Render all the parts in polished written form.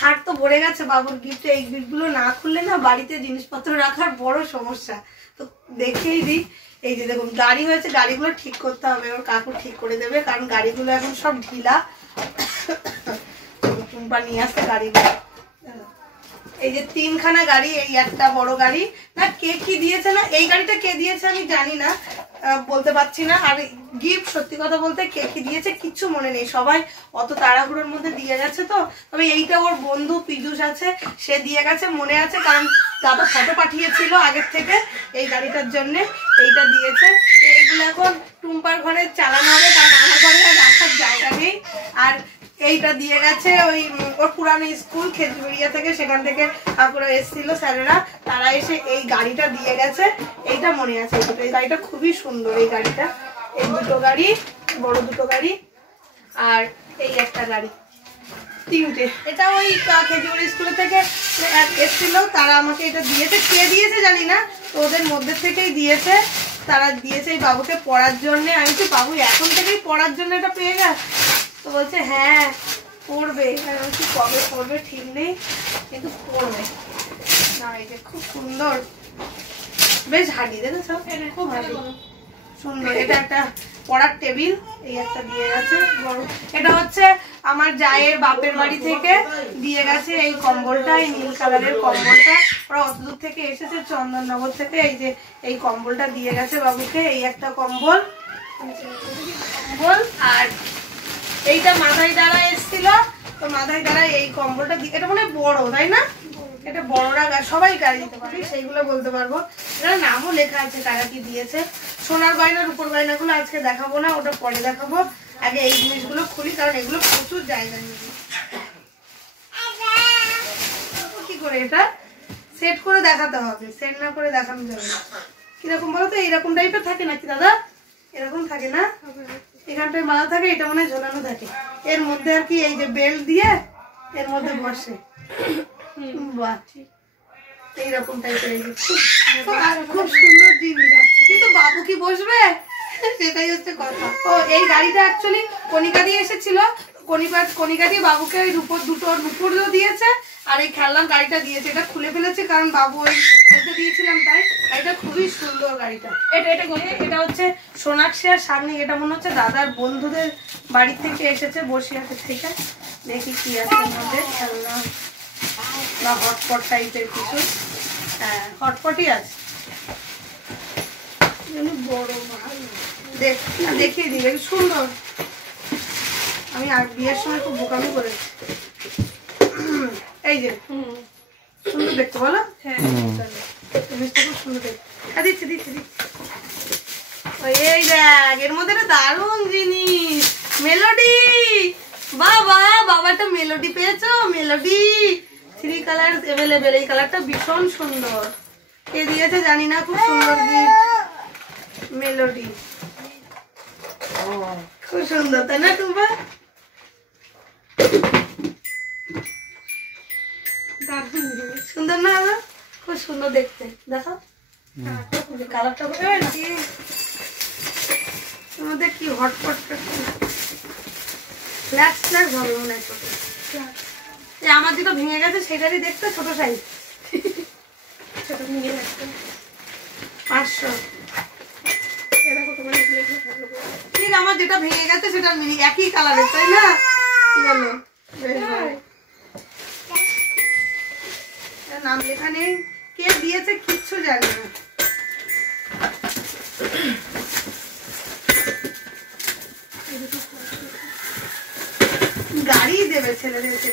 খাট তো ভরে গেছে বাবুর গিফটে। এই গিফটগুলো না খুললে না বাড়িতে জিনিসপত্র রাখার বড় সমস্যা। তো দেখেই দিই। এই যে দেখুন গাড়ি হয়েছে, গাড়িগুলো ঠিক করতে হবে, ওর কাকু ঠিক করে দেবে, কারণ গাড়িগুলো এখন সব ঢিলা। টুম্পা নিয়ে আসতে গাড়িগুলো। এই যে 3খানা গাড়ি, এই একটা বড় গাড়ি। না কে কি দিয়েছে না, এই গাড়িটা কে দিয়েছে আমি জানি না, বলতে পারছি না। আর গিফট সত্যি কথা বলতে কে কি দিয়েছে কিচ্ছু মনে নেই, সবাই অত তাড়াহুড়োর মধ্যে দিয়ে গেছে। তো তবে এইটা ওর বন্ধু পীযূষ আছে, সে দিয়ে গেছে মনে আছে, কারণ দাদা ফটো পাঠিয়েছিল আগের থেকে এই গাড়িটার জন্য, এইটা দিয়েছে। এইগুলো এখন টুম্পার ঘরে চালানো হবে, কারণ আমার ঘরে রাখার জায়গা নেই। আর এইটা দিয়ে গেছে ওই ওর পুরানো স্কুল খেজুরিয়া থেকে, সেখান থেকে কাকুরা এসেছিল স্যারেরা, তারা এসে এই গাড়িটা দিয়ে গেছে। এইটা মনে আছে, এই গাড়িটা খুবই সুন্দর। এই গাড়িটা, এই দুটো গাড়ি, বড় দুটো গাড়ি, আর এই একটা গাড়ি, 3টে। এটা ওই খেজুরি স্কুল থেকে এসেছিল, তারা আমাকে এটা দিয়েছে। কে দিয়েছে জানি না, তো ওদের মধ্যে থেকেই দিয়েছে, তারা দিয়েছে এই বাবুকে পড়ার জন্য। আমি তো বাবু এখন থেকেই পড়ার জন্য এটা পেয়ে গেছে। তো বলছে হ্যাঁ পড়বে, কি কবে পড়বে ঠিক নেই, কিন্তু পড়বে না। এই যে খুব সুন্দর, বেশ হাঁটি দেখো সব, খুব হাঁটি সুন্দর। এটা একটা পড়ার টেবিল, এই একটা দিয়ে গেছে বড়। এটা হচ্ছে আমার জায়ের বাপের বাড়ি থেকে দিয়ে গেছে এই কম্বলটা, এই নীল কালারের কম্বলটা। ওরা অত দূর থেকে এসেছে চন্দননগর থেকে, এই যে এই কম্বলটা দিয়ে গেছে বাবুকে। এই একটা কম্বল, আর এইটা মাথায় দ্বারা এসেছিল, তো মাথায় দ্বারা এই কম্বলটা দিয়ে, এটা মানে বড় তাই না, এটা বড়রা সবাই গায়ে দিতে পারে, সেইগুলো বলতে পারবো। এটা নামও লেখা আছে কারা কি দিয়েছে। সোনার গয়না রূপোর গয়নাগুলো আজকে দেখাবো না, ওটা পরে দেখাবো। আগে এই জিনিসগুলো খুলি, কারণ এগুলো প্রচুর জায়গা নিয়ে। কি করে এটা সেট করে দেখাতে হবে, সেট না করে দেখানো যাবে না। কিরকম বলো তো, এইরকম টাইপের থাকে নাকি দাদা? এরকম থাকে না, এখানটায় মালা থাকে, এটা মনে হয় ঝোলানো থাকে। এর মধ্যে আর কি এই যে বেল্ট দিয়ে এর মধ্যে বসে, বাহ এইরকম টাইপের। খুব সুন্দর জিনিস, কিন্তু বাবু কি বসবে সেটাই হচ্ছে কথা। ও এই গাড়িটা অ্যাকচুয়ালি কণিকা দিয়ে এসেছিল, কণিকা দিয়ে বাবুকে ওই রূপোর দিয়েছে, আর এই খেলনার গাড়িটা দিয়েছে। এটা খুলে ফেলেছে কারণ বাবু ওই খেলতে দিয়েছিলাম তাই। গাড়িটা খুবই সুন্দর গাড়িটা। এটা হচ্ছে সোনাক্ষী আর সামনে, এটা মনে হচ্ছে দাদার বন্ধুদের বাড়ি থেকে এসেছে, বসিরহাটের থেকে। দেখি কি আছে আমাদের খেলনা বা হটপট টাইপের কিছু। হ্যাঁ হটপটই আছে, বড় দেখিয়ে দিবে, সুন্দর। আমি আর বিয়ের সময় খুব বোকামি করেছি। এই যে সুন্দর দেখতে, বলো? হ্যাঁ জিনিসটা খুব সুন্দর দেখতে। দিচ্ছি দিচ্ছি দিচ্ছি। এই দেখ, এর মধ্যে একটা দারুণ জিনিস, মেলোডি। বাবা একটা মেলোডি পেয়েছো, মেলোডি 3 কালার অ্যাভেলেবেল। এই কালারটা ভীষণ সুন্দর, কে দিয়েছে জানি না, খুব সুন্দর গিফট। মেলোডি খুব সুন্দর তাই না টুম্পা? সুন্দর না, খুব সুন্দর দেখতে। দেখো কালারটা মধ্যে কি হটপট ফ্ল্যাশ ফ্ল্যাশ ভালো মনে হয়। ছোট আমার যেটা ভেঙে গেছে সেটারই দেখতে, ছোট সাইজ, ছোট ভেঙে গেছে 500। ঠিক আমার যেটা ভেঙে গেছে সেটা মিনি একই কালারের তাই না? কি হলো, নাম লেখা নেই, কে দিয়েছে কিচ্ছু জানি না। গাড়ি দেবে ছেলেদেরকে,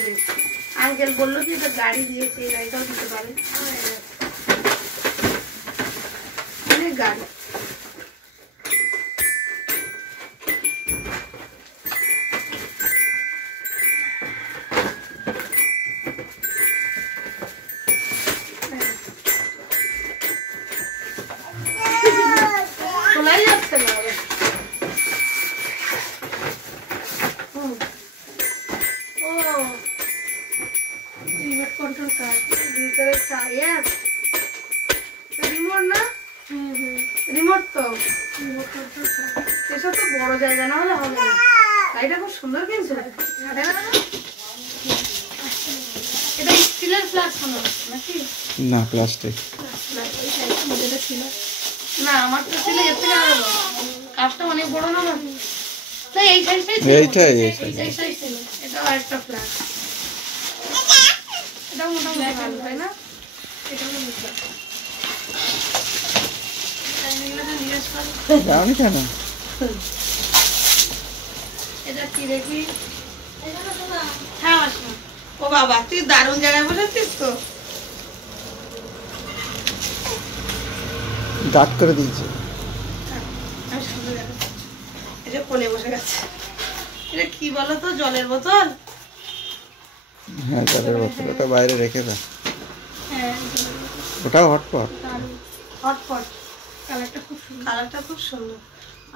আঙ্কেল বললো কি এটা গাড়ি দিয়েছে, এই গাড়িটাও দিতে পারে। অনেক গাড়ি, খোলাই যাচ্ছে না। কন্ট্রোল কার ভিতরে রিমোট না, রিমোট তো এসব তো বড় জায়গা না হলে হবে না। গাড়িটা খুব সুন্দর কিনছো, এটা স্টিলের ফ্লাস্ক নাকি? না, প্লাস্টিক। ছিল না, আমার তো ছিল এর থেকে আরো বড়। কাপটা অনেক বড় না আমার? তো এই সাইজটাই ছিল। এইটাই এই সাইজ ছিল। এটা আরেকটা ফ্লাস্ক। এটা মোটামুটি ভালো, তাই না? এটা হলো মিশা। জানি কেন? এটা কি দেখি? হ্যাঁ আসুন। ও বাবা, তুই দারুণ জায়গায় বসেছিস তো। দাঁত করে দিয়েছে। আমি শুনে যাবো। এই যে কোলে বসে গেছে। এটা কি বলো তো, জলের বোতল? হ্যাঁ, জলের বোতল। ওটা বাইরে রেখে দাও। হ্যাঁ, ওটাও হটপট। হটপট। কালারটা খুব সুন্দর। কালারটা খুব সুন্দর।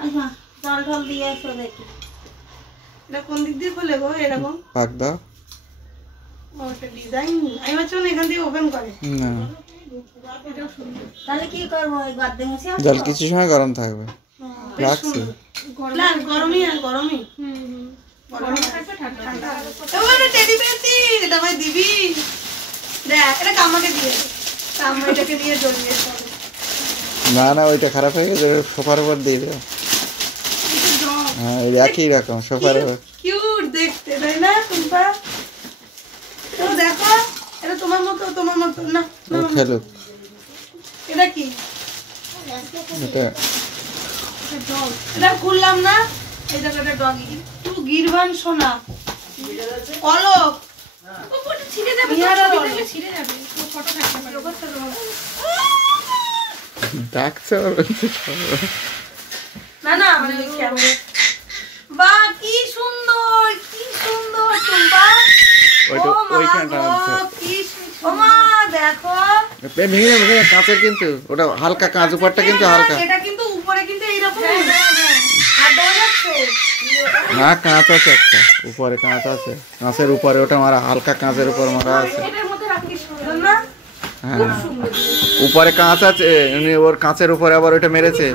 আচ্ছা, জল টল দিয়ে এসো দেখি। এটা কোন দিক দিয়ে খোলে গো এরকম? পাক দাও। ও, এটা ডিজাইন। আমি ভাবছি না এখান দিয়ে ওপেন করে। না, এটাও সুন্দর। তাহলে কি করবো, ওই বাদে মুছে আসবো? জল কিছু সময় গরম থাকবে। বেশ রাখছি। সুন্দর। না, গরমই আর গরমই। গরমই থাকবে, ঠান্ডা ঠান্ডা। ও, এটা টেডি পেয়েছি। এটা আমায় দিবি? দেখ, এটা কাম্মাকে দিয়ে দে। কাম্মা এটাকে নিয়ে জড়িয়ে সবে। না না, ওইটা খারাপ হয়ে গেছে। সোফার উপর দিয়ে দাও। এটা জল। হ্যাঁ, এই একই রকম সোফার উপর। কিউট দেখতে, তাই না টুম্পা? তো দেখো, এটা তোমার মতো না। ও খেলুক। এটা কি? এটা এটা খুললাম না। এই দেখো, এটা ডগি। তুই গিরবান সোনা। অলোক। উপরটা ছিঁড়ে যাবে, ছবি দেখলে ছিঁড়ে যাবে। ফটো থাকতে পারে। ডাকছে ওর। না, মানে ওই ক্যামেরা। বাহ, কি সুন্দর টুম্পা। ওইটা ও মা ওইখানটা গো, আনছে। কি ও মা, দেখো। ভেঙে যাবে, ভেঙে কাঁচের কিন্তু ওটা হালকা কাঁচ, উপরটা কিন্তু হালকা। এটা কিন্তু উপরে কিন্তু এইরকম হাত দেওয়া যাচ্ছে। না, কাঁচ আছে একটা উপরে, কাঁচ আছে কাঁচের উপরে। ওটা মারা হালকা কাঁচের উপর মারা আছে। এটার মধ্যে রাখি সুন্দর না? হ্যাঁ, উপরে কাঁচ আছে। উনি ওর কাঁচের উপরে আবার ওটা মেরেছে।